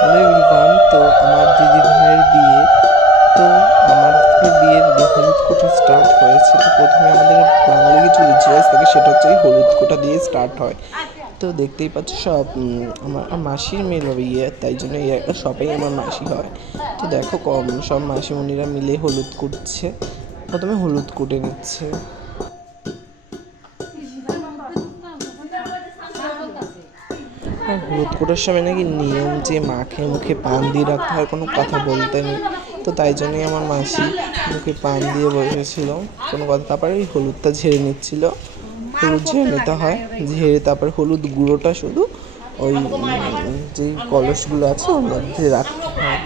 Hello everyone, তো আমার দিদি ভাইয়ের বিয়ে। তো আমার বিয়ের হলুদ কোটা স্টার্ট হয়েছে। তো প্রথমে আমাদের বাঙালি কিছু রিচুয়ালস থাকে, সেটা হচ্ছে এই হলুদ কোটা দিয়ে স্টার্ট হয়। তো দেখতেই পাচ্ছ সব আমার মাসির মেয়ের বিয়ে, তাই জন্য সবাই আমার মাসি হয়। তো দেখো সব মাসিমণিরা মিলে হলুদ কুটছে, প্রথমে হলুদ কুটে নিচ্ছে। আর হলুদ কোটার সময় নাকি নিয়ম যে মাখে মুখে পান দিয়ে রাখতে হয়, কোনো কথা বলতে নেই। তো তাই জন্যই আমার মাসি মুখে পান দিয়ে বসেছিল, কোনো কথা। তারপরে এই হলুদটা ঝেড়ে নিচ্ছিল। হলুদ ঝেড়ে নিতে হয়, ঝেড়ে তারপরে হলুদ গুঁড়োটা শুধু ওই যে কলসগুলো আছে ওর মধ্যে রাখতে হয়।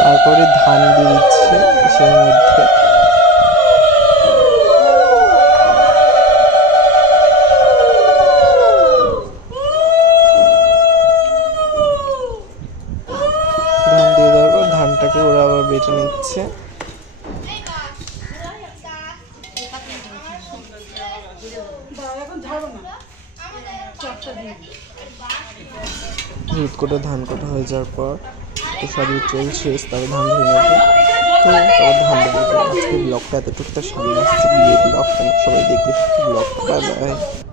তারপরে ধান দিয়ে দিচ্ছে এর মধ্যে। ধান দিয়ে দেওয়ার পর ধানটাকে ওরা আবার বেটে নিচ্ছে। হলুদ কোটা ধান কোটা হয়ে যাওয়ার পর তো সব রিচুয়াল শেষ, তারপর ধান ধরে নেবে। তো তারপর ধান দেবে। আজকে ব্লগটা এতটুকু, তার সামনে আসছে বিয়ে ব্লগ, সবাই দেখবে ব্লগটা। Bye bye.